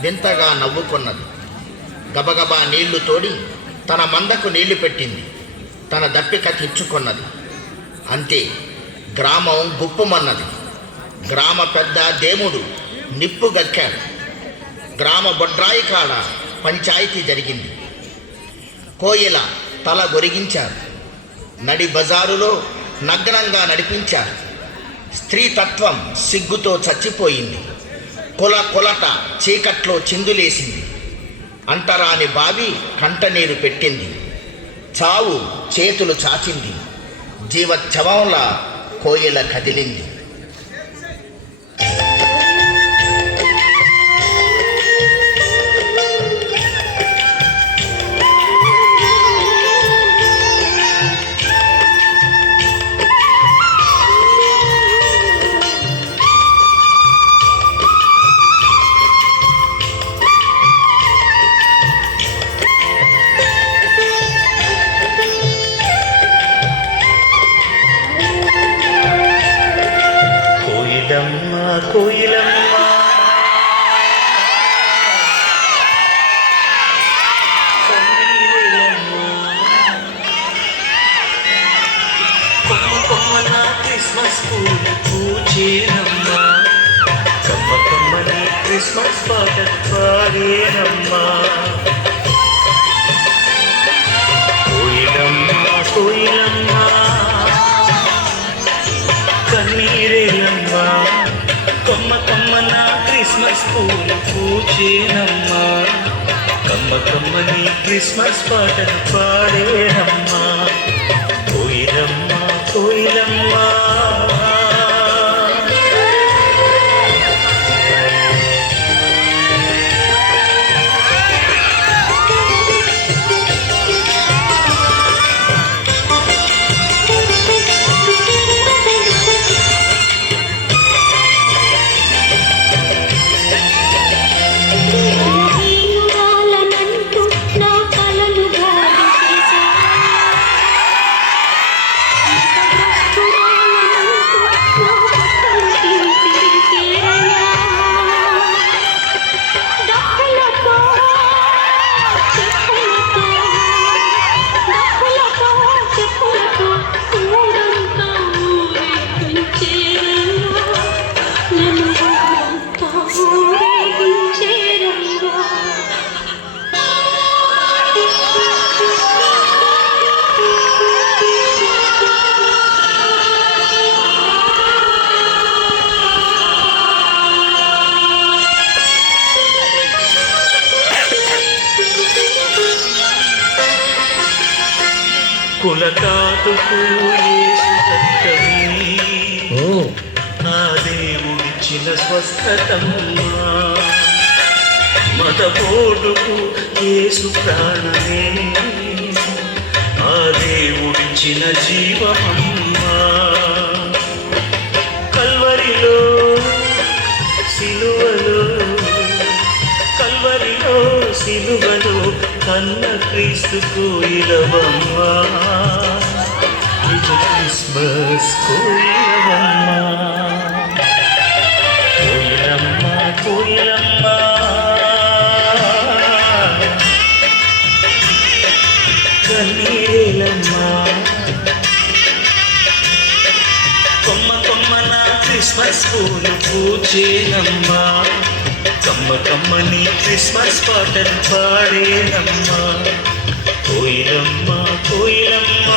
వింతగా నవ్వుకున్నది. గబగబా నీళ్లు తోడి తన మందకు నీళ్లు పెట్టింది. తన దప్పిక తెచ్చుకున్నది. అంతే, గ్రామం గుప్పుమన్నది. గ్రామ పెద్ద దేముడు నిప్పు గక్కాడు. గ్రామ బొడ్రాయి కాడ పంచాయతీ జరిగింది. కోయిల తల గొరిగించారు. నడి బజారులో నగ్నంగా నడిపించారు. స్త్రీతత్వం సిగ్గుతో చచ్చిపోయింది. కొలట చీకట్లో చిందులేసింది. అంటరాని బావి కంటనీరు పెట్టింది. చావు చేతులు చాచింది. జీవచ్ఛవంలా కోయిల కదిలింది. కోయిలమ్మ కొమ్మన క్రిస్మస్ పూలు పూచేనమ్మా, కమ్మని క్రిస్మస్ పాట పాడేనమ్మా. కోయిలమ్మ కోయిలమ్మ కన్నీరేలమ్మా, కొమ్మన క్రిస్మస్ పూలు పూచేనమ్మా, కమ్మని క్రిస్మస్ పాటలు పాడేనమ్మా. కోయిలమ్మ కోయిలమ్మ కులకాటుకు యేసు రక్తమే, ఆ దేవుడిచ్చిన స్వస్థతమ్మా. మతపోటుకు యేసు ప్రాణమే, ఆ దేవుడిచ్చిన జీవమమ్మా. కల్వరిలో సిలువలో కన్న క్రీస్తు కోయిలవమ్మా, నిజ క్రిస్మస్ కోయిలవమ్మా. కోయిలమ్మ కోయిలమ్మ కన్నీలమ్మా, కొమ్మన క్రిస్మస్ పూలు పూచేనమ్మా, కమ్మని క్రిస్మస్ పాటలు పాడేనమ్మా. కోయిలమ్మ కోయిలమ్మ